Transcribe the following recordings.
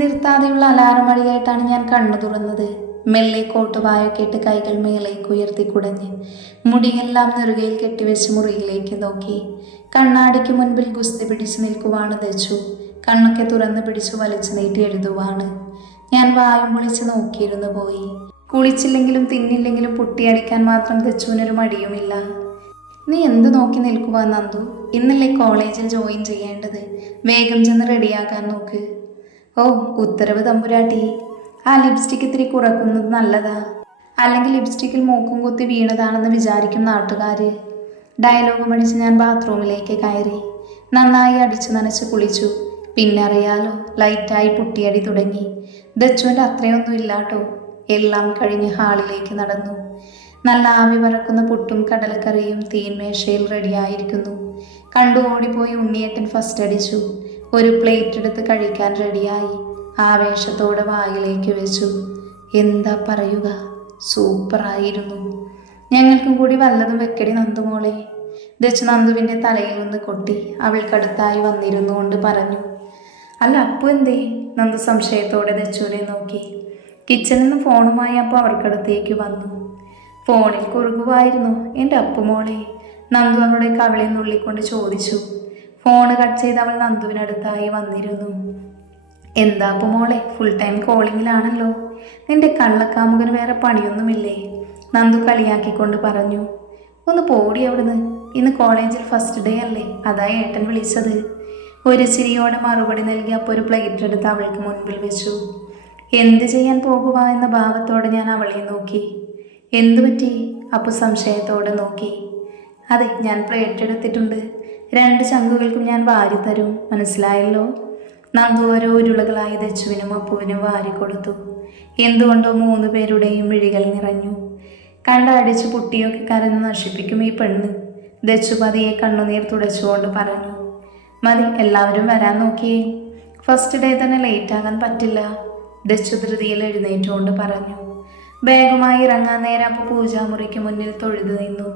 നിർത്താതെയുള്ള alarm വഴിയായിട്ടാണ് ഞാൻ കണ്ണു തുറന്നത്. മെല്ലെ കോട്ടുവായൊക്കെ ഇട്ട് കൈകൾ മേലേക്ക് ഉയർത്തി കുടഞ്ഞ് മുടിയെല്ലാം നെറുകയിൽ കെട്ടിവെച്ച് മുറിയിലേക്ക് നോക്കി. കണ്ണാടിക്ക് മുൻപിൽ ഗുസ്തി പിടിച്ചു നിൽക്കുവാണ് ദച്ചു. കണ്ണൊക്കെ തുറന്ന് പിടിച്ചു വലിച്ചു നീട്ടി എഴുതുവാണ്. ഞാൻ വായും പൊളിച്ച് നോക്കിയിരുന്നു പോയി. കുളിച്ചില്ലെങ്കിലും തിന്നില്ലെങ്കിലും പുട്ടിയടിക്കാൻ മാത്രം ദച്ചുവിനൊരു മടിയുമില്ല. നീ എന്ത് നോക്കി നിൽക്കുവാ നന്ദു? ഇന്നല്ലേ കോളേജിൽ ജോയിൻ ചെയ്യേണ്ടത്? വേഗം ചെന്ന് റെഡിയാക്കാൻ നോക്ക്. ഓ ഉത്തരവ് തമ്പുരാട്ടി. ആ ലിപ്സ്റ്റിക് ഇത്തിരി കുറക്കുന്നത് നല്ലതാ, അല്ലെങ്കിൽ ലിപ്സ്റ്റിക്കിൽ മൂക്കും കുത്തി വീണതാണെന്ന് വിചാരിക്കും നാട്ടുകാർ. ഡയലോഗ് അടിച്ച് ഞാൻ ബാത്റൂമിലേക്ക് കയറി. നന്നായി അടിച്ചു നനച്ച് കുളിച്ചു. പിന്നെ അറിയാലോ, ലൈറ്റായി പുട്ടിയടി തുടങ്ങി. ദച്ചുവിൻ്റെ അത്രയൊന്നും ഇല്ലാട്ടോ. എല്ലാം കഴിഞ്ഞ് ഹാളിലേക്ക് നടന്നു. നല്ല ആവി പറക്കുന്ന പുട്ടും കടലക്കറിയും തീൻമേശയിൽ റെഡിയായിരിക്കുന്നു. കണ്ടു ഓടിപ്പോയി ഉണ്ണിയേട്ടൻ ഫസ്റ്റ് അടിച്ചു. ഒരു പ്ലേറ്റ് എടുത്ത് കഴിക്കാൻ റെഡിയായി. ആവേശത്തോടെ വായിലേക്ക് വെച്ചു. എന്താ പറയുക, സൂപ്പറായിരുന്നു. ഞങ്ങൾക്കും കൂടി വല്ലതും വെക്കടി നന്ദുമോളെ. ദച്ചു നന്ദുവിൻ്റെ തലയിൽ ഒന്ന് കൊട്ടി അവൾക്കടുത്തായി വന്നിരുന്നു കൊണ്ട് പറഞ്ഞു. അല്ല അപ്പു എന്തേ? നന്ദു സംശയത്തോടെ ദച്ചുവിനെ നോക്കി. കിച്ചണിൽ നിന്ന് ഫോണുമായി അപ്പോൾ അവർക്കടുത്തേക്ക് വന്നു. ഫോണിൽ കുറുകുവായിരുന്നു എൻ്റെ അപ്പുമോളെ. നന്ദു അവളുടെ കവിളിൽ നുള്ളിക്കൊണ്ട് ചോദിച്ചു. ഫോണ് കട്ട് ചെയ്ത് അവൾ നന്ദുവിനടുത്തായി വന്നിരുന്നു. എന്താ അപ്പുമോളെ, ഫുൾ ടൈം കോളിങ്ങിലാണല്ലോ. നിന്റെ കള്ളക്കാമുകന് വേറെ പണിയൊന്നുമില്ലേ? നന്ദു കളിയാക്കിക്കൊണ്ട് പറഞ്ഞു. ഒന്ന് പോടി അവിടുന്ന്. ഇന്ന് കോളേജിൽ ഫസ്റ്റ് ഡേ അല്ലേ, അതാ ഏട്ടൻ വിളിച്ചത്. ഒരു ചിരിയോടെ മറുപടി നൽകി അപ്പോൾ ഒരു പ്ലേറ്റ് എടുത്ത് അവൾക്ക് മുൻപിൽ വെച്ചു. എന്ത് ചെയ്യാൻ പോകുക എന്ന ഭാവത്തോടെ ഞാൻ അവളെ നോക്കി. എന്തു പറ്റി? അപ്പു സംശയത്തോടെ നോക്കി. അതെ, ഞാൻ പ്ലേറ്റ് എടുത്തിട്ടുണ്ട്. 2 ചങ്കുകൾക്കും ഞാൻ വാരി തരും, മനസ്സിലായല്ലോ. നന്ദു ഓരോ ഉരുളകളായി ദച്ചുവിനും അപ്പുവിനും വാരി കൊടുത്തു. എന്തുകൊണ്ടോ 3 പേരുടെയും മിഴികൾ നിറഞ്ഞു. കണ്ടടിച്ച് പുട്ടിയൊക്കെ കരഞ്ഞ് നശിപ്പിക്കും ഈ പെണ്ണ്. ദച്ചു പതിയെ കണ്ണുനീർ തുടച്ചുകൊണ്ട് പറഞ്ഞു. മതി, എല്ലാവരും വരാൻ നോക്കിയേ. ഫസ്റ്റ് ഡേ തന്നെ ലേറ്റ് ആകാൻ പറ്റില്ല. ദച്ചു ധൃതിയിൽ എഴുന്നേറ്റുകൊണ്ട് പറഞ്ഞു. ബാഗുമായി ഇറങ്ങാൻ നേരം അപ്പോൾ പൂജാമുറിക്ക് മുന്നിൽ തൊഴുതു നിന്നു.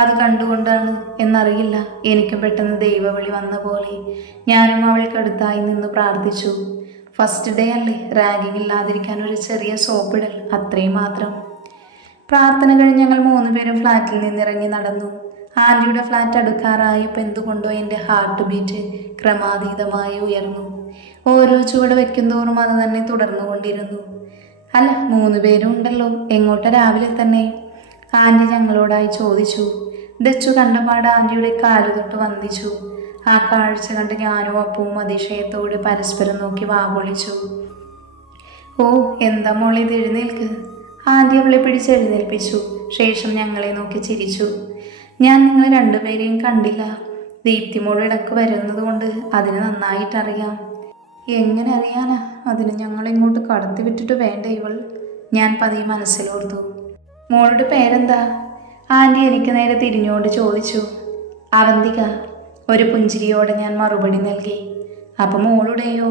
അത് കണ്ടുകൊണ്ടാണ് എന്നറിയില്ല, എനിക്കും പെട്ടെന്ന് ദൈവവിളി വന്ന പോലെ ഞാനും അവൾക്കടുത്തായി നിന്ന് പ്രാർത്ഥിച്ചു. ഫസ്റ്റ് ഡേ അല്ലേ, റാഗിങ് ഇല്ലാതിരിക്കാൻ ഒരു ചെറിയ സോപ്പിടൽ, അത്രയും മാത്രം. പ്രാർത്ഥന കഴിഞ്ഞ് ഞങ്ങൾ 3 പേരും ഫ്ലാറ്റിൽ നിന്നിറങ്ങി നടന്നു. ആൻറ്റിയുടെ ഫ്ലാറ്റ് അടുക്കാറായപ്പോൾ എന്തുകൊണ്ടോ എൻ്റെ ഹാർട്ട് ബീറ്റ് ക്രമാതീതമായി ഉയർന്നു. ഓരോ ചുവട് വയ്ക്കുന്തോറും അത് തന്നെ തുടർന്നുകൊണ്ടിരുന്നു. അല്ല, 3 പേരും ഉണ്ടല്ലോ, എങ്ങോട്ടാ രാവിലെ തന്നെ? ആൻറ്റി ഞങ്ങളോടായി ചോദിച്ചു. ദച്ചു കണ്ടപാട് ആൻറ്റിയുടെ കാലു തൊട്ട് വന്ദിച്ചു. ആ കാഴ്ച കണ്ട് ഞാനും അപ്പവും അതിശയത്തോടെ പരസ്പരം നോക്കി വാവൊളിച്ചു. ഓ എന്താ മോളെ, ഇത് എഴുന്നേൽക്ക്. ആൻറ്റി അവളെ പിടിച്ച് എഴുന്നേൽപ്പിച്ചു. ശേഷം ഞങ്ങളെ നോക്കി ചിരിച്ചു. ഞാൻ നിങ്ങളെ 2 പേരെയും കണ്ടില്ല. ദീപ്തിമോൾ ഇടക്ക് വരുന്നത് കൊണ്ട് അതിന് നന്നായിട്ടറിയാം. എങ്ങനെ അറിയാനാ, അതിന് ഞങ്ങളിങ്ങോട്ട് കടത്തി വിട്ടിട്ട് വേണ്ടേ ഇവൾ? ഞാൻ പതിയെ മനസ്സിലോർത്തു. മോളുടെ പേരെന്താ? ആൻറ്റി എനിക്ക് നേരെ തിരിഞ്ഞുകൊണ്ട് ചോദിച്ചു. അവന്തിക. ഒരു പുഞ്ചിരിയോടെ ഞാൻ മറുപടി നൽകി. അപ്പം മോളുടെയോ?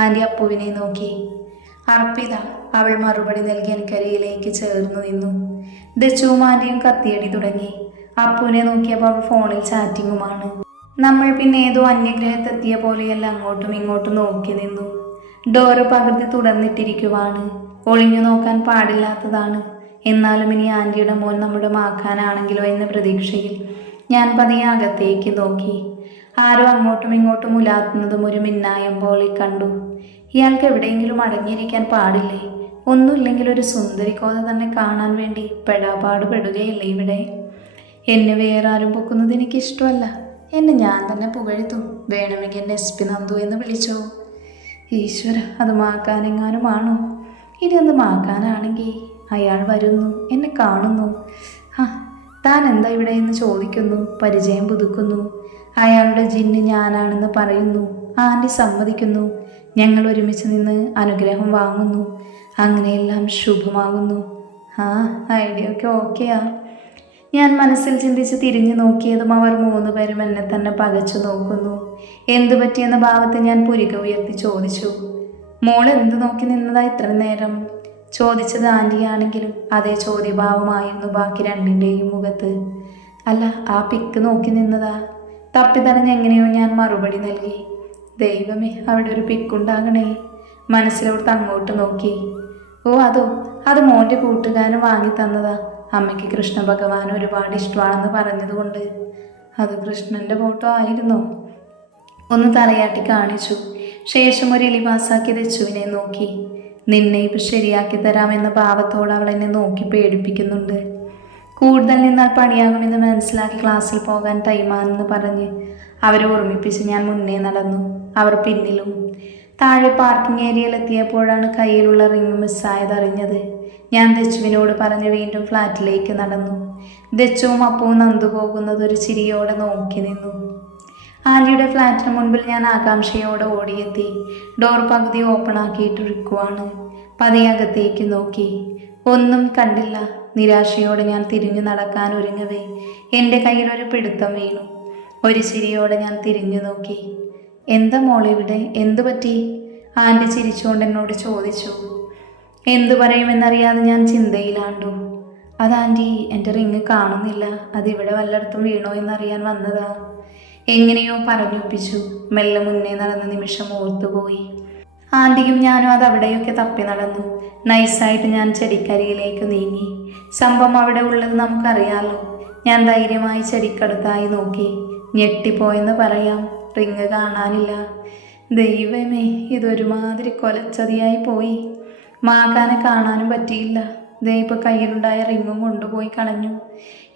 ആൻറ്റി അപ്പുവിനെ നോക്കി. അർപ്പിത. അവൾ മറുപടി നൽകി എനിക്കരിയിലേക്ക് ചേർന്ന് നിന്നു. ദച്ചുവും ആൻറ്റിയും കത്തിയടി തുടങ്ങി. അപ്പുവിനെ നോക്കിയപ്പോൾ അവൾ ഫോണിൽ ചാറ്റിങ്ങുമാണ്. നമ്മൾ പിന്നെ ഏതോ അന്യഗ്രഹത്തെത്തിയ പോലെയല്ല അങ്ങോട്ടും ഇങ്ങോട്ടും നോക്കി നിന്നു. ഡോറ് പകുതി തുറന്നിട്ടിരിക്കുവാണ്. ഒളിഞ്ഞു നോക്കാൻ പാടില്ലാത്തതാണ്. എന്നാലും ഇനി ആൻറ്റിയുടെ മോൻ നമ്മുടെ മാക്കാനാണെങ്കിലോ എന്ന പ്രതീക്ഷയിൽ ഞാൻ പതിയെ അകത്തേക്ക് നോക്കി. ആരോ അങ്ങോട്ടും ഇങ്ങോട്ടും ഉലാത്തുന്നതും ഒരു മിന്നായം പോലെ കണ്ടു. ഇയാൾക്ക് എവിടെയെങ്കിലും അടങ്ങിയിരിക്കാൻ പാടില്ലേ? ഒന്നുമില്ലെങ്കിൽ ഒരു സുന്ദരിക്കോത തന്നെ കാണാൻ വേണ്ടി പെടാപാട് പെടുകയല്ലേ ഇവിടെ? എന്നെ വേറെ ആരും പൊക്കുന്നത് എനിക്കിഷ്ടമല്ല. എന്നെ ഞാൻ തന്നെ പുകഴ്ത്തും. വേണമെങ്കിൽ എന്നെ SP നന്ദു എന്ന് വിളിച്ചോ. ഈശ്വര, അത് മാക്കാനെങ്ങാനുമാണോ? ഇനി അത് മാക്കാനാണെങ്കിൽ അയാൾ വരുന്നു, എന്നെ കാണുന്നു. താൻ എന്താ ഇവിടെ എന്ന് ചോദിക്കുന്നു. പരിചയം പുതുക്കുന്നു. അയാളുടെ ജിന്ന് ഞാനാണെന്ന് പറയുന്നു. ആൻറ്റി സമ്മതിക്കുന്നു. ഞങ്ങൾ ഒരുമിച്ച് നിന്ന് അനുഗ്രഹം വാങ്ങുന്നു. അങ്ങനെയെല്ലാം ശുഭമാകുന്നു. ഐഡിയ ഒക്കെ ഓക്കെയാ. ഞാൻ മനസ്സിൽ ചിന്തിച്ച് തിരിഞ്ഞു നോക്കിയതും അവർ 3 പേരും എന്നെ തന്നെ പകച്ചു നോക്കുന്നു. എന്തു പറ്റിയെന്ന ഭാവത്തെ ഞാൻ പുരിക ഉയർത്തി ചോദിച്ചു. മോൾ എന്ത് നോക്കി നിന്നതാ ഇത്ര നേരം? ചോദിച്ചത് ആൻറ്റിയാണെങ്കിലും അതേ ചോദ്യഭാവമായിരുന്നു ബാക്കി 2ൻ്റെയും മുഖത്ത്. അല്ല, ആ പിക്ക് നോക്കി നിന്നതാ. തപ്പിത്തടഞ്ഞെങ്ങനെയോ ഞാൻ മറുപടി നൽകി. ദൈവമേ, അവിടെ ഒരു പിക്കുണ്ടാകണേ. മനസ്സിലോർത്ത് അങ്ങോട്ട് നോക്കി. ഓ അതോ, അത് മോൻ്റെ കൂട്ടുകാരൻ വാങ്ങി തന്നതാ. അമ്മയ്ക്ക് കൃഷ്ണ ഭഗവാൻ ഒരുപാട് ഇഷ്ടമാണെന്ന് പറഞ്ഞതുകൊണ്ട്. അത് കൃഷ്ണൻ്റെ ഫോട്ടോ ആയിരുന്നോ? ഒന്ന് തലയാട്ടി കാണിച്ചു. ശേഷം ഒരു എലി പാസാക്കി ദച്ചുവിനെ നോക്കി. നിന്നെ ഇപ്പം ശരിയാക്കി തരാമെന്ന ഭാവത്തോടെ അവൾ എന്നെ നോക്കി പേടിപ്പിക്കുന്നുണ്ട്. കൂടുതൽ നിന്നാൽ പണിയാകുമെന്ന് മനസ്സിലാക്കി ക്ലാസ്സിൽ പോകാൻ ടൈമാണെന്ന് പറഞ്ഞ് അവരെ ഓർമ്മിപ്പിച്ച് ഞാൻ മുന്നേ നടന്നു, അവർ പിന്നിലും. താഴെ പാർക്കിംഗ് ഏരിയയിലെത്തിയപ്പോഴാണ് കയ്യിലുള്ള റിങ് മിസ്സായതറിഞ്ഞത്. ഞാൻ ദച്ചുവിനോട് പറഞ്ഞ് വീണ്ടും ഫ്ലാറ്റിലേക്ക് നടന്നു. ദച്ചുവും അപ്പവും നന്ദു പോകുന്നത് ഒരു ചിരിയോടെ നോക്കി നിന്നു. ആൻറ്റിയുടെ ഫ്ലാറ്റിന് മുൻപിൽ ഞാൻ ആകാംക്ഷയോടെ ഓടിയെത്തി. ഡോർ പകുതി ഓപ്പൺ ആക്കിയിട്ടിരിക്കുവാണ്. പതിയെ അകത്തേക്ക് നോക്കി. ഒന്നും കണ്ടില്ല. നിരാശയോടെ ഞാൻ തിരിഞ്ഞു നടക്കാൻ ഒരുങ്ങവേ എൻ്റെ കയ്യിലൊരു പിടുത്തം വീണു. ഒരു ചിരിയോടെ ഞാൻ തിരിഞ്ഞു നോക്കി. എന്താ മോളിവിടെ, എന്തു പറ്റി? ആൻറ്റി ചിരിച്ചുകൊണ്ട് എന്നോട് ചോദിച്ചു. എന്തു പറയുമെന്നറിയാതെ ഞാൻ ചിന്തയിലാണ്ടു. അത് ആൻറ്റി, എൻ്റെ റിങ് കാണുന്നില്ല, അതിവിടെ വല്ലയിടത്തും വീണോ എന്നറിയാൻ വന്നതാ. എങ്ങനെയോ പറഞ്ഞൊപ്പിച്ചു. മെല്ലെ മുന്നേ നടന്ന നിമിഷം ഓർത്തുപോയി. ആൻറ്റിയും ഞാനും അത് അവിടെയൊക്കെ തപ്പി നടന്നു. നൈസായിട്ട് ഞാൻ ചെടിക്കരിയിലേക്ക് നീങ്ങി. സംഭവം അവിടെ ഉള്ളത് നമുക്കറിയാലോ. ഞാൻ ധൈര്യമായി ചെടിക്കടുത്തായി നോക്കി. ഞെട്ടിപ്പോയെന്ന് പറയാം, റിങ് കാണാനില്ല. ദൈവമേ, ഇതൊരുമാതിരി കൊലച്ചതിയായി പോയി. മാക്കാനെ കാണാനും പറ്റിയില്ല. ദേ ഇപ്പോൾ കയ്യിലുണ്ടായ റിങ്ങും കൊണ്ടുപോയി കളഞ്ഞു.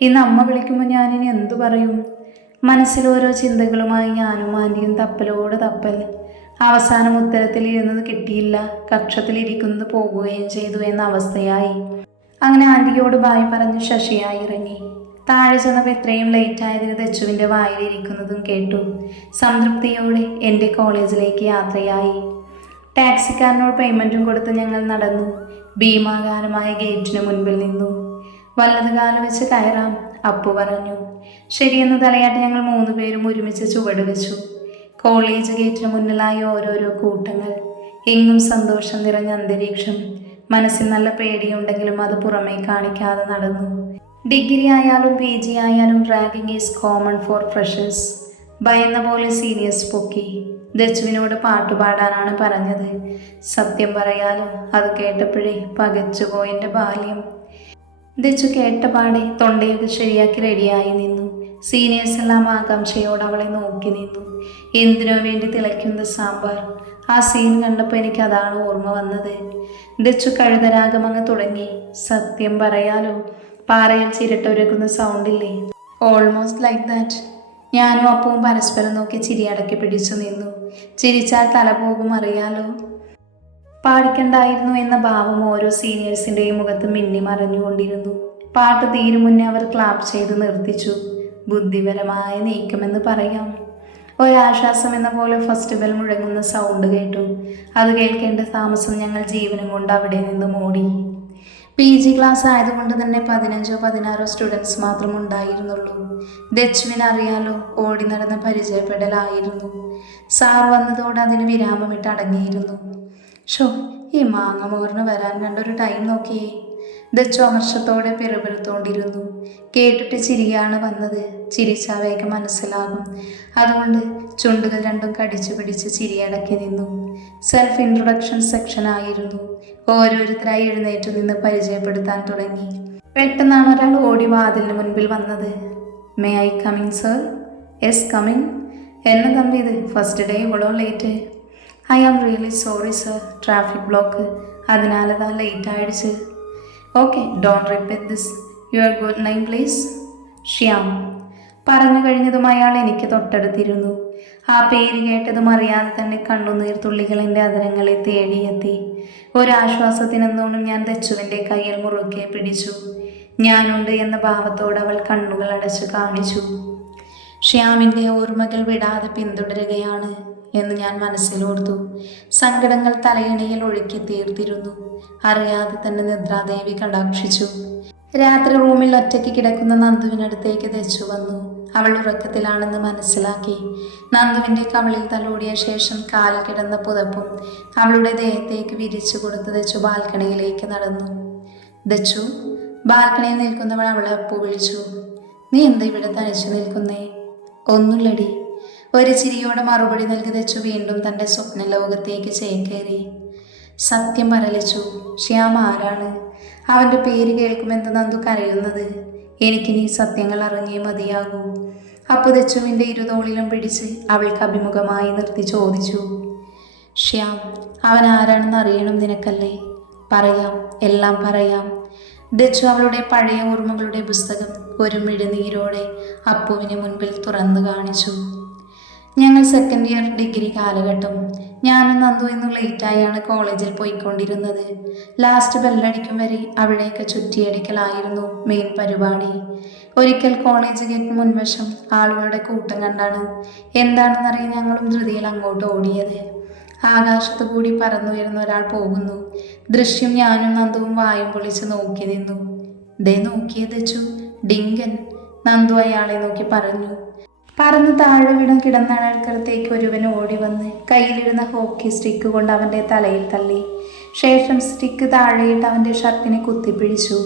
ഇന്ന് അമ്മ വിളിക്കുമ്പോൾ ഞാനിനി എന്തു പറയും? മനസ്സിൽ ഓരോ ചിന്തകളുമായി ഞാനും ആൻറ്റിയും തപ്പലോട് തപ്പൽ. അവസാനം ഉത്തരത്തിലിരുന്നത് കിട്ടിയില്ല. കക്ഷത്തിലിരിക്കുന്നത് പോകുകയും ചെയ്തു എന്ന അവസ്ഥയായി. അങ്ങനെ ആൻറ്റിയോട് ബായ് പറഞ്ഞു ശശിയായി ഇറങ്ങി. താഴെ ചെന്നപ്പോൾ എത്രയും ലേറ്റായതിന് ദച്ചുവിൻ്റെ വായിലിരിക്കുന്നതും കേട്ടു. സംതൃപ്തിയോടെ എൻ്റെ കോളേജിലേക്ക് യാത്രയായി. ടാക്സിക്കാരനോട് പേയ്മെൻറ്റും കൊടുത്ത് ഞങ്ങൾ നടന്നു. ഭീമാകാരമായ ഗേറ്റിന് മുൻപിൽ നിന്നു. വലത് കാല് വെച്ച് കയറാം, അപ്പു പറഞ്ഞു. ശരിയെന്ന് തലയാട്ടി ഞങ്ങൾ 3 പേരും ഒരുമിച്ച് ചുവട് വെച്ചു. കോളേജ് ഗേറ്റിന് മുന്നിലായി ഓരോരോ കൂട്ടങ്ങൾ. എങ്ങും സന്തോഷം നിറഞ്ഞ അന്തരീക്ഷം. മനസ്സിൽ നല്ല പേടിയുണ്ടെങ്കിലും അത് പുറമേ കാണിക്കാതെ നടന്നു. ഡിഗ്രി ആയാലും PG ആയാലും ragging is common for freshers. ഭയന്ന പോലെ സീനിയേഴ്സ് പൊക്കി. ദച്ചുവിനോട് പാട്ടുപാടാനാണ് പറഞ്ഞത്. സത്യം പറയാലോ, അത് കേട്ടപ്പോഴേ പകച്ചുപോയി എൻ്റെ ബാല്യം. ദച്ചു കേട്ടപാടെ തൊണ്ടയൊക്കെ ശരിയാക്കി റെഡിയായി നിന്നു. സീനിയേഴ്സ് എല്ലാം ആകാംക്ഷയോട് അവളെ നോക്കി നിന്നു. എന്തിനോ വേണ്ടി തിളയ്ക്കുന്ന സാമ്പാർ. ആ സീൻ കണ്ടപ്പോൾ എനിക്ക് അതാണ് ഓർമ്മ വന്നത്. ദച്ചു കഴുതരാഗം അങ്ങ് തുടങ്ങി. സത്യം പറയാലോ, പാറയിൽ ചിരട്ടൊരുക്കുന്ന സൗണ്ടില്ലേ, ഓൾമോസ്റ്റ് ലൈക്ക് ദാറ്റ്. ഞാനും അപ്പവും പരസ്പരം നോക്കി ചിരിയടക്കി പിടിച്ചു നിന്നു. ചിരിച്ചാൽ തല പോകും അറിയാലോ. പാടിക്കണ്ടായിരുന്നു എന്ന ഭാവം ഓരോ സീനിയേഴ്സിൻ്റെയും മുഖത്ത് മിന്നി മറഞ്ഞുകൊണ്ടിരുന്നു. പാട്ട് തീരും മുന്നേ അവർ ക്ലാപ്പ് ചെയ്ത് നിർത്തിച്ചു. ബുദ്ധിപരമായ നീക്കമെന്ന് പറയാം. ഒരാശ്വാസം എന്ന പോലെ ഫസ്റ്റ് ബെൽ മുഴങ്ങുന്ന സൗണ്ട് കേട്ടു. അത് കേൾക്കേണ്ട താമസം ഞങ്ങൾ ജീവനും കൊണ്ട് അവിടെ നിന്ന് ഓടി. PG ക്ലാസ് ആയതുകൊണ്ട് തന്നെ 15-16 സ്റ്റുഡൻസ് മാത്രം ഉണ്ടായിരുന്നുള്ളൂ. ദച്ചുവിനറിയാലോ, ഓടി നടന്ന് പരിചയപ്പെടലായിരുന്നു. സാർ വന്നതോടെ അതിന് വിരാമമിട്ട് അടങ്ങിയിരുന്നു. ഷോ, ഈ മാങ്ങമോറിന് വരാൻ കണ്ടൊരു ടൈം നോക്കിയേ. ദച്ചു അമർഷത്തോടെ പിറുപിറുത്തോണ്ടിരുന്നു. കേട്ടിട്ട് ചിരിയാണ് വന്നത്. ചിരിച്ച വേഗം മനസ്സിലാകും. അതുകൊണ്ട് ചുണ്ടുകൾ രണ്ടും കടിച്ചു പിടിച്ച് ചിരിയടക്കി നിന്നു. സെൽഫ് ഇൻട്രൊഡക്ഷൻ സെക്ഷൻ ആയിരുന്നു. ഓരോരുത്തരായി എഴുന്നേറ്റ് നിന്ന് പരിചയപ്പെടുത്താൻ തുടങ്ങി. പെട്ടെന്നാണ് ഒരാൾ ഓടി വാതിലിന് മുൻപിൽ വന്നത്. May I coming sir? Yes coming. എന്നെ തമ്പി ഇത് ഫസ്റ്റ് ഡേ ഇവളോ late? I am really sorry sir, traffic block, അതിനാലതാ ലേറ്റ് ആയിടുച്ച്. Okay, don't repeat this. Your good name please? Shyam. പറഞ്ഞു കഴിഞ്ഞതും അയാൾ എനിക്ക് തൊട്ടടുത്തിരുന്നു. ആ പേര് കേട്ടതും അറിയാതെ തന്നെ കണ്ണുനീർത്തുള്ളികൾ എൻ്റെ അധരങ്ങളെ തേടിയെത്തി. ഒരാശ്വാസത്തിനെന്നോണം ഞാൻ ദച്ചുവിൻ്റെ കയ്യിൽ മുറുകെ പിടിച്ചു. ഞാനുണ്ട് എന്ന ഭാവത്തോടെ അവൾ കണ്ണുകൾ അടച്ചു കാണിച്ചു. ശ്യാമിൻ്റെ ഓർമ്മകൾ വിടാതെ പിന്തുടരുകയാണ് എന്ന് ഞാൻ മനസ്സിലോർത്തു. സങ്കടങ്ങൾ തലയിണയിൽ ഒഴുക്കി തീർത്തിരുന്നു. അറിയാതെ തന്നെ നിദ്രാദേവി കടാക്ഷിച്ചു. രാത്രി റൂമിൽ ഒറ്റയ്ക്ക് കിടക്കുന്ന നന്ദുവിനടുത്തേക്ക് ദച്ചു വന്നു. അവൾ ഉറക്കത്തിലാണെന്ന് മനസ്സിലാക്കി. നന്ദുവിൻ്റെ കവിളിൽ തലോടിയ ശേഷം കാലിൽ കിടന്ന പുതപ്പും അവളുടെ ദേഹത്തേക്ക് വിരിച്ചു കൊടുത്ത് ദച്ചു ബാൽക്കണിയിലേക്ക് നടന്നു. ദച്ചു. ബാൽക്കണിയിൽ നിൽക്കുന്നവൾ അവളെ അപ്പു വിളിച്ചു. നീ എന്താ ഇവിടെ തനിച്ചു നിൽക്കുന്നേ? ഒന്നുമില്ലടി. ഒരു ചിരിയോടെ മറുപടി നൽകി ദച്ചു വീണ്ടും തൻ്റെ സ്വപ്ന ലോകത്തേക്ക് ചേക്കേറി. സത്യം പറലിച്ചു. ശ്യാം ആരാണ്? അവൻ്റെ പേര് കേൾക്കുമെന്ന് നന്ദു കരയുന്നത്. എനിക്കിനി സത്യങ്ങൾ അറിഞ്ഞേ മതിയാകൂ. അപ്പു ദച്ചുവിൻ്റെ ഇരുതോളിലും പിടിച്ച് അവൾക്ക് അഭിമുഖമായി നിർത്തി ചോദിച്ചു. ശ്യാം, അവൻ ആരാണെന്ന് അറിയണം നിനക്കല്ലേ? പറയാം, എല്ലാം പറയാം. ദച്ചു അവളുടെ പഴയ ഓർമ്മകളുടെ പുസ്തകം ഒരു മിഴുനീരോടെ അപ്പുവിന് മുൻപിൽ തുറന്നു കാണിച്ചു. ഞങ്ങൾ സെക്കൻഡ് ഇയർ ഡിഗ്രി കാലഘട്ടം. ഞാനും നന്ദു ഇന്ന് ലേറ്റായാണ് കോളേജിൽ പോയിക്കൊണ്ടിരുന്നത്. ലാസ്റ്റ് ബെല്ലടിക്കും വരെ അവിടേക്ക് ചുറ്റിയടിക്കലായിരുന്നു മെയിൻ പരിപാടി. ഒരിക്കൽ കോളേജ് ഗേറ്റ് മുൻവശം ആളുകളുടെ കൂട്ടം കണ്ടാണ് എന്താണെന്നറിയാൻ ഞങ്ങളും ധൃതിയിൽ അങ്ങോട്ട് ഓടിയത്. ആകാശത്തു കൂടി പറന്നുയരുന്ന ഒരാൾ പോകുന്നു. ദൃശ്യം ഞാനും നന്ദുവും വായും പൊളിച്ച് നോക്കി നിന്നു. ദേ നോക്കിയത് വെച്ചു, ഡിങ്കൻ. നന്ദു അയാളെ നോക്കി പറഞ്ഞു. പറന്ന് താഴെ വീണ കിടന്നഴക്കരത്തേക്ക് ഒരുവൻ ഓടി വന്ന് കയ്യിലിരുന്ന ഹോക്കി സ്റ്റിക്ക് കൊണ്ട് അവൻ്റെ തലയിൽ തള്ളി. ശേഷം സ്റ്റിക്ക് താഴെയിട്ട് അവൻ്റെ ഷർട്ടിനെ കുത്തിപ്പിടിച്ചു.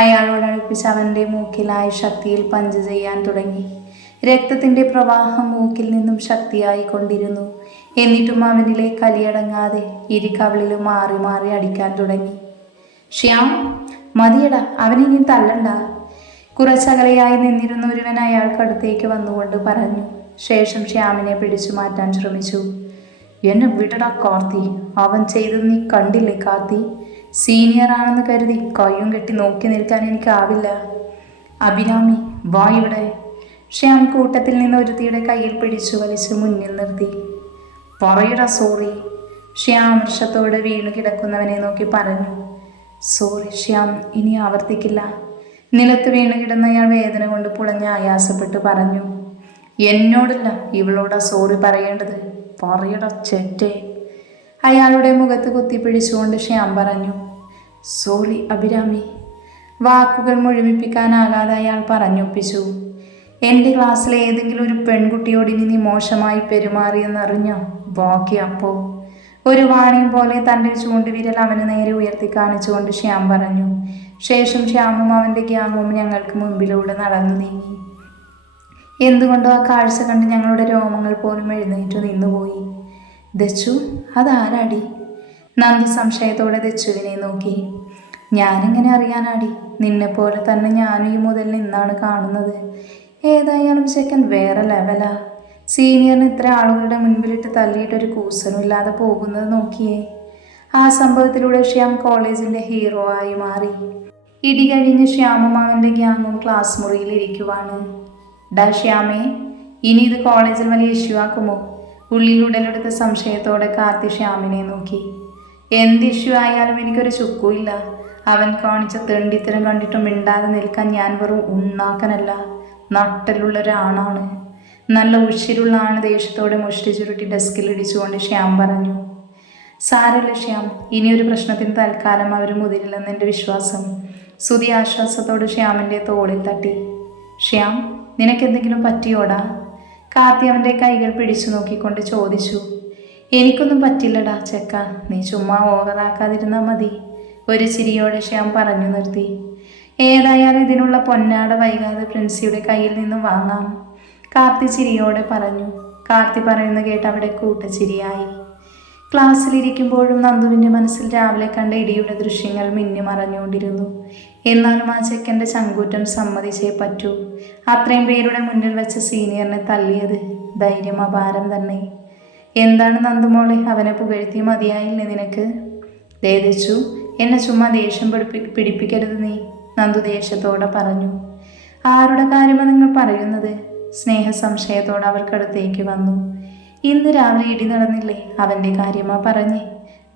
അയാളോട് അടുപ്പിച്ച് അവൻ്റെ മൂക്കിലായി ശക്തിയിൽ പഞ്ച് ചെയ്യാൻ തുടങ്ങി. രക്തത്തിൻ്റെ പ്രവാഹം മൂക്കിൽ നിന്നും ശക്തിയായി കൊണ്ടിരുന്നു. എന്നിട്ടും അവനിലെ കലിയടങ്ങാതെ ഇരുകവിളിലും മാറി മാറി അടിക്കാൻ തുടങ്ങി. ശ്യാം, മതിയടാ, അവനിനി തല്ലണ്ട. കുറച്ചകലെയായി നിന്നിരുന്ന ഒരുവൻ അയാൾക്കടുത്തേക്ക് വന്നുകൊണ്ട് പറഞ്ഞു. ശേഷം ശ്യാമിനെ പിടിച്ചു മാറ്റാൻ ശ്രമിച്ചു. എന്നെ വിടടാ കാർത്തി, അവൻ ചെയ്തത് നീ കണ്ടില്ലേ കാർത്തി? സീനിയർ ആണെന്ന് കരുതി കയ്യും കെട്ടി നോക്കി നിൽക്കാൻ എനിക്കാവില്ല. അഭിരാമി, വാ ഇവിടെ. ശ്യാം കൂട്ടത്തിൽ നിന്ന് ഒരുത്തിയുടെ കയ്യിൽ പിടിച്ചു വലിച്ച് മുന്നിൽ നിർത്തി. പറയടാ സോറി. ശ്യാം വൃക്ഷത്തോട് വീണു കിടക്കുന്നവനെ നോക്കി പറഞ്ഞു. സോറി ശ്യാം, ഇനി ആവർത്തിക്കില്ല. നിലത്ത് വീണു കിടന്നയാൾ വേദന കൊണ്ട് പുളഞ്ഞ് ആയാസപ്പെട്ട് പറഞ്ഞു. എന്നോടല്ല, ഇവളോടാ സോറി പറയേണ്ടത്. പറയടാ ചെറ്റേ. അയാളുടെ മുഖത്ത് കുത്തിപ്പിടിച്ചുകൊണ്ട് ശ്യാം പറഞ്ഞു. സോറി അഭിരാമി. വാക്കുകൾ മുഴുമിപ്പിക്കാനാകാതെ അയാൾ പറഞ്ഞൊപ്പിച്ചു. എൻ്റെ ക്ലാസ്സിലെ ഏതെങ്കിലും ഒരു പെൺകുട്ടിയോട് ഇനി നീ മോശമായി പെരുമാറിയെന്നറിഞ്ഞോ? ബാക്കി അപ്പോ. ഒരു വാണിയും പോലെ തൻ്റെ ചൂണ്ടുവിരൽ അവന് നേരെ ഉയർത്തി കാണിച്ചുകൊണ്ട് ശ്യാം പറഞ്ഞു. ശേഷം ശ്യാമും അവൻ്റെ ഗ്യാങ്ങും ഞങ്ങൾക്ക് മുൻപിലൂടെ നടന്നു നീങ്ങി. എന്തുകൊണ്ടോ ആ കാഴ്ച കണ്ട് ഞങ്ങളുടെ രോമങ്ങൾ പോലും എഴുന്നേറ്റു നിന്നുപോയി. ദച്ചു, അതാരാടി? നന്ദു സംശയത്തോടെ ദച്ചുവിനെ നോക്കി. ഞാനെങ്ങനെ അറിയാനാടി? നിന്നെപ്പോലെ തന്നെ ഞാനും ഈ മുതൽ നിന്നാണ് കാണുന്നത്. ഏതായാലും ചെക്കൻ വേറെ ലെവലാ. സീനിയറിന് ഇത്ര ആളുകളുടെ മുൻപിലിട്ട് തള്ളിയിട്ടൊരു കൂസനും ഇല്ലാതെ പോകുന്നത് നോക്കിയേ. ആ സംഭവത്തിലൂടെ ശ്യാം കോളേജിൻ്റെ ഹീറോ ആയി മാറി. ഇടി കഴിഞ്ഞ് ശ്യാമും അവൻ്റെ ഗ്യാങ്ങും ക്ലാസ് മുറിയിൽ ഇരിക്കുവാണ്. ഡാ ശ്യാമേ, ഇനി ഇത് കോളേജിൽ വലിയ ഇഷ്യൂ ആക്കുമോ? ഉള്ളിലുടലെടുത്ത സംശയത്തോടെ കാർത്തി ശ്യാമിനെ നോക്കി. എന്ത് ഇഷ്യൂ ആയാലും എനിക്കൊരു ചുക്കുമില്ല. അവൻ കാണിച്ച തെണ്ടിത്തരം കണ്ടിട്ടും മിണ്ടാതെ നിൽക്കാൻ ഞാൻ വെറും ഉണ്ണാക്കനല്ല, നട്ടലുള്ളൊരാണാണ്. നല്ല ഉഷിരുള്ള ആണ് ദേഷ്യത്തോടെ മുഷ്ടി ചുരുട്ടി ഡെസ്കിൽ ഇടിച്ചുകൊണ്ട് ശ്യാം പറഞ്ഞു. സാരല്ല ശ്യാം, ഇനിയൊരു പ്രശ്നത്തിന് തൽക്കാലം അവർ മുതിരില്ലെന്ന് എൻ്റെ വിശ്വാസം. സുധി ആശ്വാസത്തോട് ശ്യാമിൻ്റെ തോളിൽ തട്ടി. ശ്യാം, നിനക്കെന്തെങ്കിലും പറ്റിയോടാ? കാർത്തി അവൻ്റെ കൈകൾ പിടിച്ചു നോക്കിക്കൊണ്ട് ചോദിച്ചു. എനിക്കൊന്നും പറ്റില്ലടാ ചെക്ക, നീ ചുമ്മാ ഓവറാക്കാതിരുന്നാൽ മതി. ഒരു ചിരിയോടെ ശ്യാം പറഞ്ഞു നിർത്തി. ഏതായാലും ഇതിനുള്ള പൊന്നാട വൈകാതെ പ്രിൻസിയുടെ കയ്യിൽ നിന്നും വാങ്ങാം, കാർത്തി ചിരിയോടെ പറഞ്ഞു. കാർത്തി പറയുന്ന കേട്ട് അവിടെ കൂട്ടച്ചിരിയായി. ക്ലാസ്സിലിരിക്കുമ്പോഴും നന്ദുവിൻ്റെ മനസ്സിൽ രാവിലെ കണ്ട ഇടിയുടെ ദൃശ്യങ്ങൾ മിന്നി മറഞ്ഞുകൊണ്ടിരുന്നു. എന്നാലും ആ ചെക്കൻ്റെ ചങ്കൂറ്റം സമ്മതിച്ചേ പറ്റൂ. അത്രയും പേരുടെ മുന്നിൽ വെച്ച സീനിയറിനെ തള്ളിയത് ധൈര്യം അപാരം തന്നെ. എന്താണ് നന്ദുമോളെ, അവനെ പുകഴ്ത്തി മതിയായില്ലേ നിനക്ക്? ദേദിച്ചു, എന്നെ ചുമ്മാ ദേഷ്യം പിടിപ്പിക്കരുത് നീ, നന്ദു ദേഷ്യത്തോടെ പറഞ്ഞു. ആരുടെ കാര്യമാണ് നിങ്ങൾ പറയുന്നത്? സ്നേഹ സംശയത്തോടെ അവർക്കടുത്തേക്ക് വന്നു. ഇന്ന് രാവിലെ ഇടി നടന്നില്ലേ, അവൻ്റെ കാര്യമാ പറഞ്ഞേ,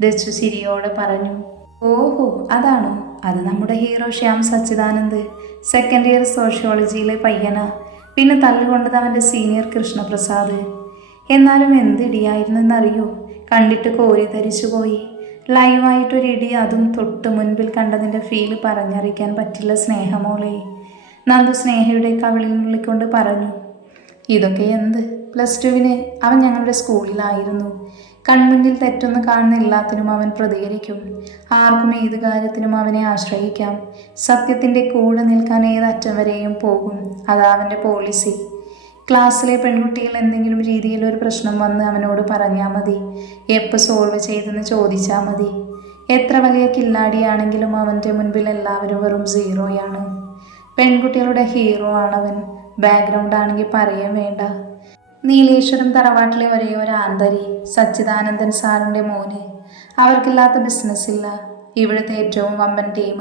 ദച്ചു ചിരിയോടെ പറഞ്ഞു. ഓഹോ, അതാണോ? അത് നമ്മുടെ hero Shyam Sachidanand, second year സോഷ്യോളജിയിലെ പയ്യനാ. പിന്നെ തല്ലുകൊണ്ടത് അവൻ്റെ സീനിയർ കൃഷ്ണപ്രസാദ്. എന്നാലും എന്ത് ഇടിയായിരുന്നെന്നറിയോ? കണ്ടിട്ട് കോരി ധരിച്ചു പോയി. ലൈവായിട്ടൊരിടി, അതും തൊട്ട് മുൻപിൽ കണ്ടതിൻ്റെ ഫീല് പറഞ്ഞറിയിക്കാൻ പറ്റില്ല സ്നേഹമോളെ, നന്ദു സ്നേഹയുടെ കവിളിൽ നുള്ളിക്കൊണ്ട് പറഞ്ഞു. ഇതൊക്കെ എന്ത്? +2 അവൻ ഞങ്ങളുടെ സ്കൂളിലായിരുന്നു. കൺമുന്നിൽ തെറ്റൊന്ന് കാണുന്ന എല്ലാത്തിനും അവൻ പ്രതികരിക്കും. ആർക്കും ഏത് കാര്യത്തിനും അവനെ ആശ്രയിക്കാം. സത്യത്തിൻ്റെ കൂടെ നിൽക്കാൻ ഏതറ്റം വരെയും പോകും. അതാ അവൻ്റെ പോളിസി. ക്ലാസ്സിലെ പെൺകുട്ടികൾ എന്തെങ്കിലും രീതിയിൽ ഒരു പ്രശ്നം വന്ന് അവനോട് പറഞ്ഞാൽ മതി, എപ്പോൾ സോൾവ് ചെയ്തെന്ന് ചോദിച്ചാൽ മതി. എത്ര വലിയ കില്ലാടിയാണെങ്കിലും അവൻ്റെ മുൻപിൽ എല്ലാവരും വെറും സീറോയാണ്. പെൺകുട്ടികളുടെ ഹീറോ ആണവൻ. ബാക്ക്ഗ്രൗണ്ട് ആണെങ്കിൽ പറയാൻ വേണ്ട. നീലേശ്വരം തറവാട്ടിലെ ഒരേ ഒരു ആന്തരി, സച്ചിദാനന്ദൻ സാറിൻ്റെ മോന്. അവർക്കില്ലാത്ത ബിസിനസ്സില്ല. ഇവിടുത്തെ ഏറ്റവും വമ്പൻ ടീം.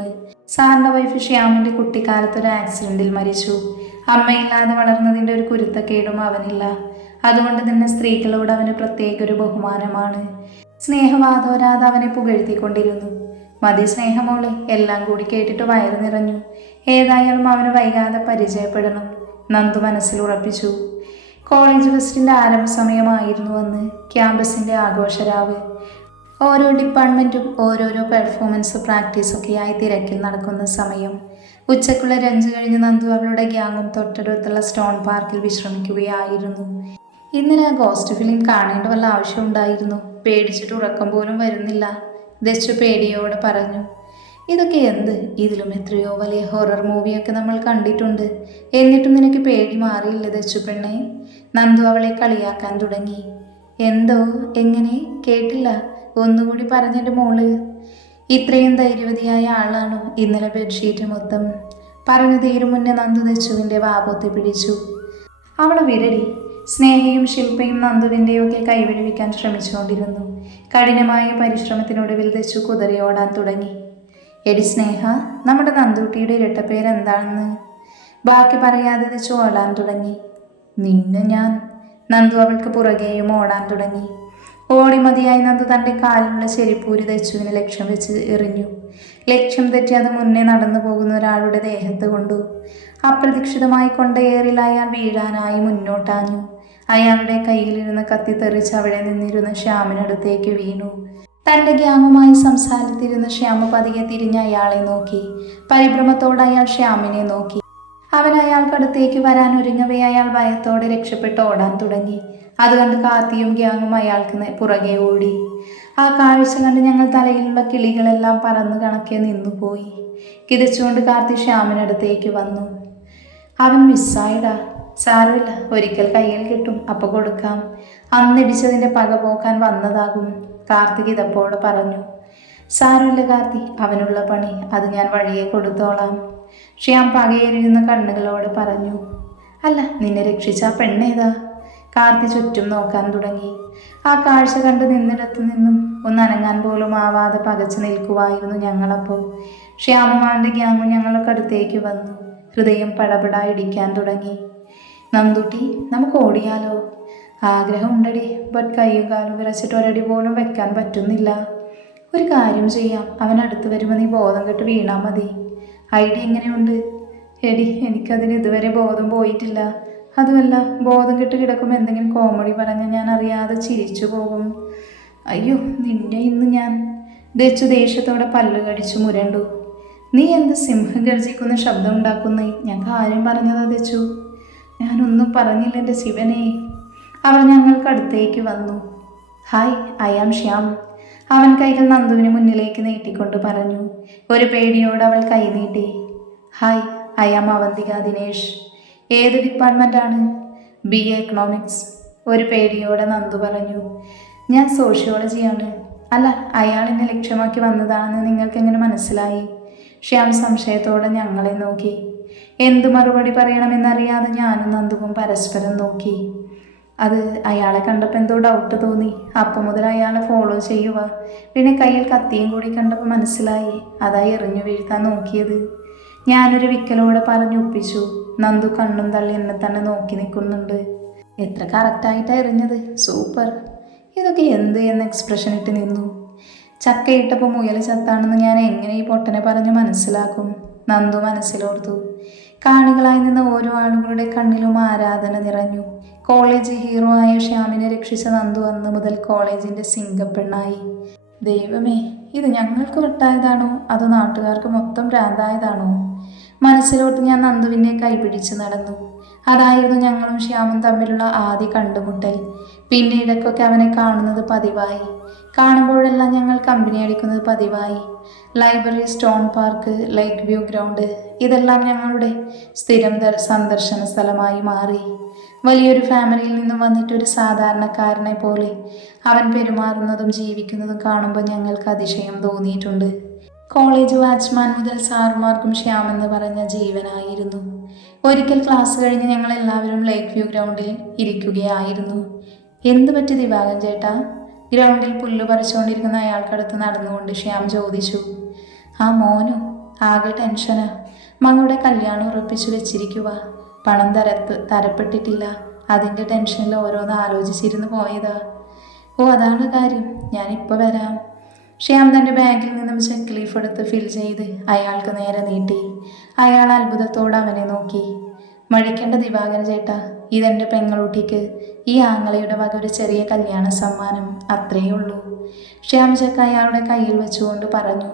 സാറിൻ്റെ വൈഫ് ശ്യാമിൻ്റെ കുട്ടിക്കാലത്തൊരു ആക്സിഡൻറ്റിൽ മരിച്ചു. അമ്മയില്ലാതെ വളർന്നതിൻ്റെ ഒരു കുരുത്തക്കേടും അവനില്ല. അതുകൊണ്ട് തന്നെ സ്ത്രീകളോട് അവന് പ്രത്യേക ഒരു ബഹുമാനമാണ്. സ്നേഹവാദോരാതെ അവനെ പുകഴ്ത്തിക്കൊണ്ടിരുന്നു. മതി സ്നേഹമോളെ, എല്ലാം കൂടി കേട്ടിട്ട് വയറ് നിറഞ്ഞു. ഏതായാലും അവന് വൈകാതെ പരിചയപ്പെടണം, നന്ദു മനസ്സിൽ ഉറപ്പിച്ചു. കോളേജ് ഫെസ്റ്റിൻ്റെ ആരംഭ സമയമായിരുന്നു അന്ന്. ക്യാമ്പസിൻ്റെ ആഘോഷരാവ്. ഓരോ ഡിപ്പാർട്ട്മെൻറ്റും ഓരോരോ പെർഫോമൻസ് പ്രാക്ടീസൊക്കെയായി തിരക്കിൽ നടക്കുന്ന സമയം. ഉച്ചക്കുള്ള ലഞ്ച് കഴിഞ്ഞ് നന്ദു അവളുടെ ഗ്യാങ്ങും തൊട്ടടുത്തുള്ള സ്റ്റോൺ പാർക്കിൽ വിശ്രമിക്കുകയായിരുന്നു. ഇന്നലെ ആ ഗോസ്റ്റ് ഫിലിം കാണേണ്ട വല്ല ആവശ്യമുണ്ടായിരുന്നു. പേടിച്ചിട്ട് ഉറക്കം പോലും വരുന്നില്ല, ദച്ചു പേടിയോടെ പറഞ്ഞു. ഇതൊക്കെ എന്ത്? ഇതിലും എത്രയോ വലിയ ഹൊറർ മൂവിയൊക്കെ നമ്മൾ കണ്ടിട്ടുണ്ട്. എന്നിട്ടും നിനക്ക് പേടി മാറിയില്ല ദച്ചു പെണ്ണെ? നന്ദു അവളെ കളിയാക്കാൻ തുടങ്ങി. എന്തോ? എങ്ങനെ? കേട്ടില്ല, ഒന്നുകൂടി പറഞ്ഞെൻ്റെ മോള്. ഇത്രയും ധൈര്യവതിയായ ആളാണോ ഇന്നലെ ബെഡ്ഷീറ്റ് മൊത്തം? പറഞ്ഞു തീരും മുന്നേ നന്ദു ദച്ചുവിൻ്റെ വാപൊത്തി പിടിച്ചു. അവളെ വിരടി. സ്നേഹയും ശില്പയും നന്ദുവിൻ്റെയൊക്കെ കൈവിടുവിക്കാൻ ശ്രമിച്ചുകൊണ്ടിരുന്നു. കഠിനമായ പരിശ്രമത്തിനൊടുവിൽ ദച്ചു കുതിരയോടാൻ തുടങ്ങി. എടി സ്നേഹ, നമ്മുടെ നന്ദുട്ടിയുടെ ഇരട്ടപ്പേരെന്താണെന്ന്? ബാക്കി പറയാതെ ദച്ചു ഓടാൻ തുടങ്ങി. നിന്നെ ഞാൻ. നന്ദു അവൾക്ക് പുറകെയും ഓടാൻ തുടങ്ങി. ഓടി മതിയായി നന്ദു തൻ്റെ കാലിലുള്ള ചെരിപ്പൂരി ദച്ചുവിന് ലക്ഷ്യം വെച്ച് എറിഞ്ഞു. ലക്ഷ്യം തെറ്റി അത് മുന്നേ നടന്നു പോകുന്ന ഒരാളുടെ ദേഹത്ത് കൊണ്ടു. അപ്രതീക്ഷിതമായി കൊണ്ടയേറിൽ അയാൾ വീഴാനായി മുന്നോട്ടാഞ്ഞു. അയാളുടെ കയ്യിലിരുന്ന് കത്തിത്തെറിച്ച് അവിടെ നിന്നിരുന്ന ശ്യാമിനടുത്തേക്ക് വീണു. തൻ്റെ ഗ്യാങ്ങുമായി സംസാരിച്ചിരുന്ന ശ്യാമ പതിയെ തിരിഞ്ഞ് അയാളെ നോക്കി. പരിഭ്രമത്തോടെ അയാൾ ശ്യാമിനെ നോക്കി. അവൻ അയാൾക്കടുത്തേക്ക് വരാൻ ഒരുങ്ങവേ അയാൾ ഭയത്തോടെ രക്ഷപ്പെട്ട് ഓടാൻ തുടങ്ങി. അതുകണ്ട് കാർത്തിയും ഗ്യാങ്ങും അയാൾക്ക് പുറകെ ഓടി. ആ കാഴ്ച കണ്ട് ഞങ്ങൾ തലയിലുള്ള കിളികളെല്ലാം പറന്ന് കണക്കെ നിന്നുപോയി. കിതച്ചുകൊണ്ട് കാർത്തി ശ്യാമിനടുത്തേക്ക് വന്നു. അവൻ മിസ്സായിടാ. സാരമില്ല, ഒരിക്കൽ കയ്യിൽ കിട്ടും, അപ്പോൾ കൊടുക്കാം. അന്നിടിച്ചതിൻ്റെ പക പോക്കാൻ വന്നതാകും, കാർത്തിക് ഇതപ്പോടെ പറഞ്ഞു. സാരമില്ല കാർത്തി, അവനുള്ള പണി അത് ഞാൻ വഴിയെ കൊടുത്തോളാം, ശ്യാം പകയേറിയുന്ന കണ്ണുകളോട് പറഞ്ഞു. അല്ല, നിന്നെ രക്ഷിച്ച ആ പെണ്ണേതാ? കാർത്തി ചുറ്റും നോക്കാൻ തുടങ്ങി. ആ കാഴ്ച കണ്ട് നിന്നിടത്തു നിന്നും ഒന്നനങ്ങാൻ പോലും ആവാതെ പകച്ചു നിൽക്കുവായിരുന്നു ഞങ്ങളപ്പോൾ. ശ്യാമമാൻ്റെ ഗ്യാങ്ങും ഞങ്ങൾക്ക് അടുത്തേക്ക് വന്നു. ഹൃദയം പടപടാ ഇടിക്കാൻ തുടങ്ങി. നന്ദുട്ടി, നമുക്ക് ഓടിയാലോ? ആഗ്രഹമുണ്ടടി, ബട്ട് കയ്യും കാലും വിറച്ചിട്ട് ഒരടി പോലും വെക്കാൻ പറ്റുന്നില്ല. ഒരു കാര്യം ചെയ്യാം, അവൻ അടുത്ത് വരുമ്പോൾ നീ ബോധം കെട്ട് വീണാൽ മതി. ഐഡിയ എങ്ങനെയുണ്ട്? എടി, എനിക്കതിന് ഇതുവരെ ബോധം പോയിട്ടില്ല. അതുമല്ല, ബോധം കെട്ട് കിടക്കുമ്പോൾ എന്തെങ്കിലും കോമഡി പറഞ്ഞാൽ ഞാൻ അറിയാതെ ചിരിച്ചു പോകും. അയ്യോ, നിന്നെ ഇന്ന് ഞാൻ. ദച്ചു ദേഷ്യത്തോടെ പല്ലു കടിച്ചു മുരണ്ടു. നീ എന്ത് സിംഹം ഗർജിക്കുന്ന ശബ്ദം ഉണ്ടാക്കുന്നേ? ഞാൻ കാര്യം പറഞ്ഞതാ ദച്ചു. ഞാനൊന്നും പറഞ്ഞില്ല എൻ്റെ ശിവനെ. അവൾ ഞങ്ങൾക്കടുത്തേക്ക് വന്നു. Hi, I am Shyam. അവൻ കൈകൾ നന്ദുവിന് മുന്നിലേക്ക് നീട്ടിക്കൊണ്ട് പറഞ്ഞു. ഒരു പേടിയോട് അവൾ കൈ നീട്ടി. Hi, I am Avantika Dinesh. ഏത് ഡിപ്പാർട്ട്മെൻറ്റാണ്? BA economics. ഒരു പേടിയോടെ നന്ദു പറഞ്ഞു. ഞാൻ സോഷ്യോളജിയാണ്. അല്ല, അയാൾ എന്നെ ലക്ഷ്യമാക്കി വന്നതാണെന്ന് നിങ്ങൾക്കെങ്ങനെ മനസ്സിലായി? ശ്യാം സംശയത്തോടെ ഞങ്ങളെ നോക്കി. എന്തു മറുപടി പറയണമെന്നറിയാതെ ഞാനും നന്ദുവും പരസ്പരം നോക്കി. അത് അയാളെ കണ്ടപ്പോൾ എന്തോ ഡൗട്ട് തോന്നി. അപ്പം മുതൽ അയാളെ ഫോളോ ചെയ്യുക. പിന്നെ കയ്യിൽ കത്തിയും കൂടി കണ്ടപ്പോൾ മനസ്സിലായി. അതായി എറിഞ്ഞു വീഴ്ത്താൻ നോക്കിയത്. ഞാനൊരു വിക്കലോടെ പറഞ്ഞു ഒപ്പിച്ചു. നന്ദു കണ്ണും തള്ളി എന്നെ തന്നെ നോക്കി നിൽക്കുന്നുണ്ട്. എത്ര കറക്റ്റായിട്ടാണ് എറിഞ്ഞത്, സൂപ്പർ. ഇതൊക്കെ എന്ത് എന്ന് എക്സ്പ്രഷൻ ഇട്ട് നിന്നു. ചക്കയിട്ടപ്പോൾ മുയൽ ചത്താണെന്ന് ഞാൻ എങ്ങനെ ഈ പൊട്ടനെ പറഞ്ഞ് മനസ്സിലാക്കും? നന്ദു മനസ്സിലോർത്തു. കാണികളായി നിന്ന ഓരോ ആളുകളുടെ കണ്ണിലും ആരാധന നിറഞ്ഞു. കോളേജ് ഹീറോ ആയ ശ്യാമിനെ രക്ഷിച്ച നന്ദു അന്ന് മുതൽ കോളേജിൻ്റെ സിംഗപ്പെണ്ണായി. ദൈവമേ, ഇത് ഞങ്ങൾക്ക് വട്ടായതാണോ അതോ നാട്ടുകാർക്ക് മൊത്തം ഭ്രാന്തായതാണോ? മനസ്സിലോട്ട് ഞാൻ നന്ദുവിനെ കൈപിടിച്ച് നടന്നു. അതായിരുന്നു ഞങ്ങളും ശ്യാമും തമ്മിലുള്ള ആദ്യ കണ്ടുമുട്ടൽ. പിന്നെ ഇടയ്ക്കൊക്കെ അവനെ കാണുന്നത് പതിവായി. കാണുമ്പോഴെല്ലാം ഞങ്ങൾ കമ്പനി അടിക്കുന്നത് പതിവായി. ലൈബ്രറി, സ്റ്റോൺ പാർക്ക്, ലേക്ക് വ്യൂ ഗ്രൗണ്ട്, ഇതെല്ലാം ഞങ്ങളുടെ സ്ഥിരം സന്ദർശന സ്ഥലമായി മാറി. വലിയൊരു ഫാമിലിയിൽ നിന്നും വന്നിട്ടൊരു സാധാരണക്കാരനെ പോലെ അവൻ പെരുമാറുന്നതും ജീവിക്കുന്നതും കാണുമ്പോൾ ഞങ്ങൾക്ക് അതിശയം തോന്നിയിട്ടുണ്ട്. കോളേജ് വാച്ച്മാൻ മുതൽ സാറുമാർക്കും ശ്യാമെന്ന് പറഞ്ഞ ജീവനായിരുന്നു. ഒരിക്കൽ ക്ലാസ് കഴിഞ്ഞ് ഞങ്ങൾ എല്ലാവരും ലേക്ക് വ്യൂ ഗ്രൗണ്ടിൽ ഇരിക്കുകയായിരുന്നു. എന്തു പറ്റി ദിവാകരൻ ചേട്ടാ? ഗ്രൗണ്ടിൽ പുല്ല് പറിച്ചുകൊണ്ടിരിക്കുന്ന അയാൾക്കടുത്ത് നടന്നുകൊണ്ട് ശ്യാം ചോദിച്ചു. ആ മോനു ആകെ ടെൻഷനാ. മകളുടെ കല്യാണം ഉറപ്പിച്ചു വെച്ചിരിക്കുക. പണം തരപ്പെട്ടിട്ടില്ല. അതിൻ്റെ ടെൻഷനിൽ ഓരോന്ന് ആലോചിച്ചിരുന്നു പോയതാ. ഓ അതാണ് കാര്യം. ഞാനിപ്പോൾ വരാം. ശ്യാം തൻ്റെ ബാഗിൽ നിന്നും ചെക്ക് ലീഫ് എടുത്ത് ഫിൽ ചെയ്ത് അയാൾക്ക് നേരെ നീട്ടി. അയാൾ അത്ഭുതത്തോടെ അവനെ നോക്കി. മടിക്കേണ്ട ദിവാകരൻ ചേട്ടാ, ഇതെൻ്റെ പെങ്ങളൂട്ടിക്ക് ഈ ആങ്ങളയുടെ വക ഒരു ചെറിയ കല്യാണ സമ്മാനം, അത്രയേ ഉള്ളൂ. ശ്യാം ചെക്ക് അയാളുടെ കയ്യിൽ വെച്ചുകൊണ്ട് പറഞ്ഞു.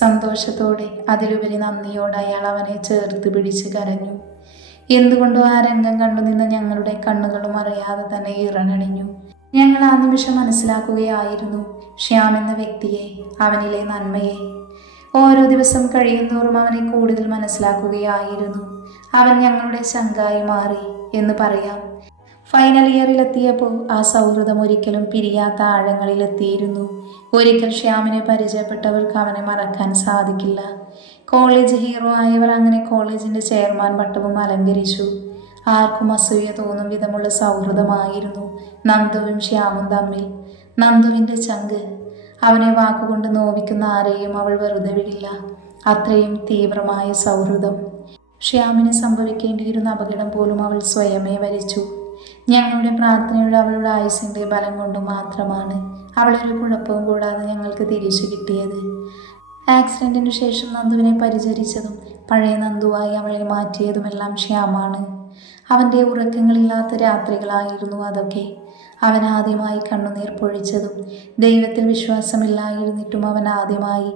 സന്തോഷത്തോടെ അതിലുപരി നന്ദിയോടെ അയാൾ അവനെ ചേർത്ത് പിടിച്ച് കരഞ്ഞു. എന്തുകൊണ്ടോ ആ രംഗം കണ്ടുനിന്ന് ഞങ്ങളുടെ കണ്ണുകളും അറിയാതെ തന്നെ ഇറനണിഞ്ഞു. ഞങ്ങൾ ആ നിമിഷം മനസ്സിലാക്കുകയായിരുന്നു ശ്യാം എന്ന വ്യക്തിയെ, അവനിലെ നന്മയെ. ഓരോ ദിവസം കഴിയുന്തോറും അവനെ കൂടുതൽ മനസ്സിലാക്കുകയായിരുന്നു. അവൻ ഞങ്ങളുടെ ചങ്കായി മാറി എന്ന് പറയാം. ഫൈനൽ ഇയറിലെത്തിയപ്പോൾ ആ സൗഹൃദം ഒരിക്കലും പിരിയാത്ത ആഴങ്ങളിലെത്തിയിരുന്നു. ഒരിക്കൽ ശ്യാമിനെ പരിചയപ്പെട്ടവർക്ക് അവനെ മറക്കാൻ സാധിക്കില്ല. കോളേജ് ഹീറോ ആയവർ അങ്ങനെ കോളേജിൻ്റെ ചെയർമാൻ പട്ടവും അലങ്കരിച്ചു. ആർക്കും അസൂയ തോന്നും വിധമുള്ള സൗഹൃദമായിരുന്നു നന്ദുവും ശ്യാമും തമ്മിൽ. നന്ദുവിൻ്റെ ചങ്ക്. അവനെ വാക്കുകൊണ്ട് നോവിക്കുന്ന ആരെയും അവൾ വെറുതെ വിടില്ല. അത്രയും തീവ്രമായ സൗഹൃദം. ശ്യാമിന് സംഭവിക്കേണ്ടിയിരുന്ന അപകടം പോലും അവൾ സ്വയമേ വരിച്ചു. ഞങ്ങളുടെ പ്രാർത്ഥനയുടെ അവളുടെ ആയുസിൻ്റെ ബലം കൊണ്ട് മാത്രമാണ് അവളൊരു കുഴപ്പവും കൂടാതെ ഞങ്ങൾക്ക് തിരിച്ചു കിട്ടിയത്. ആക്സിഡൻറ്റിനു ശേഷം നന്ദുവിനെ പരിചരിച്ചതും പഴയ നന്ദുവായി അവളെ മാറ്റിയതുമെല്ലാം ശ്യാമാണ്. അവൻ്റെ ഉറക്കങ്ങളില്ലാത്ത രാത്രികളായിരുന്നു അതൊക്കെ. അവൻ ആദ്യമായി കണ്ണുനീർ പൊഴിച്ചതും ദൈവത്തിൽ വിശ്വാസമില്ലായിരുന്നിട്ടും അവൻ ആദ്യമായി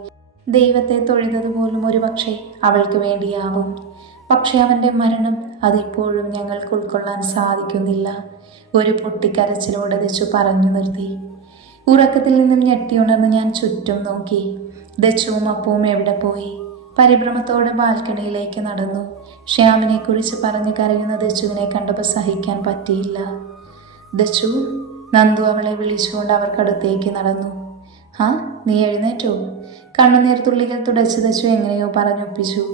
ദൈവത്തെ തൊഴുതതുപോലും ഒരു പക്ഷേ അവൾക്ക് വേണ്ടിയാവും. പക്ഷെ അവൻ്റെ മരണം അതിപ്പോഴും ഞങ്ങൾക്ക് ഉൾക്കൊള്ളാൻ സാധിക്കുന്നില്ല. ഒരു പൊട്ടിക്കരച്ചിലോടെ ദച്ചു പറഞ്ഞു നിർത്തി. ഉറക്കത്തിൽ നിന്നും ഞെട്ടിയുണർന്ന് ഞാൻ ചുറ്റും നോക്കി. ദച്ചുവും അപ്പവും എവിടെ പോയി? പരിഭ്രമത്തോടെ ബാൽക്കണിയിലേക്ക് നടന്നു. ശ്യാമിനെ കുറിച്ച് പറഞ്ഞു കരയുന്ന ദച്ചുവിനെ കണ്ടപ്പോൾ സഹിക്കാൻ പറ്റിയില്ല. ദച്ചു, നന്ദു അവളെ വിളിച്ചുകൊണ്ട് അവർക്കടുത്തേക്ക് നടന്നു. ആ, നീ എഴുന്നേറ്റോ? കണ്ണുനീർ തുള്ളികൾ തുടച്ച് ദച്ചു എങ്ങനെയോ പറഞ്ഞൊപ്പിച്ചു.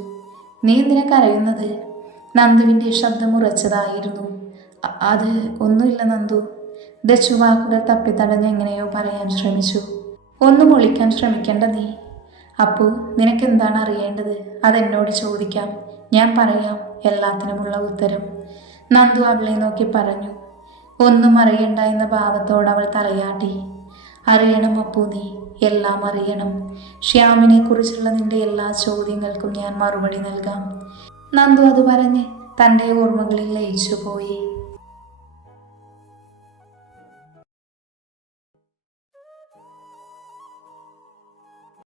നീ എന്തിനാ കരയുന്നത്? നന്ദുവിൻ്റെ ശബ്ദം ഉറച്ചതായിരുന്നു. അത് ഒന്നുമില്ല നന്ദു. ദച്ചു വാക്കുകൾ തപ്പിത്തടഞ്ഞ് എങ്ങനെയോ പറയാൻ ശ്രമിച്ചു. ഒന്നും ഒളിക്കാൻ ശ്രമിക്കേണ്ട നീ. അപ്പു, നിനക്കെന്താണ് അറിയേണ്ടത്? അതെന്നോട് ചോദിക്കാം, ഞാൻ പറയാം എല്ലാത്തിനുമുള്ള ഉത്തരം. നന്ദു അവളെ നോക്കി പറഞ്ഞു. ഒന്നും അറിയണ്ട എന്ന ഭാവത്തോട് അവൾ തലയാട്ടി. അറിയണം അപ്പു, നീ എല്ലാം അറിയണം. ശ്യാമിനെ കുറിച്ചുള്ള നിന്റെ എല്ലാ ചോദ്യങ്ങൾക്കും ഞാൻ മറുപടി നൽകാം. നന്ദു അത് പറഞ്ഞ് തൻ്റെ ഓർമ്മകളിൽ ലയിച്ചു പോയി.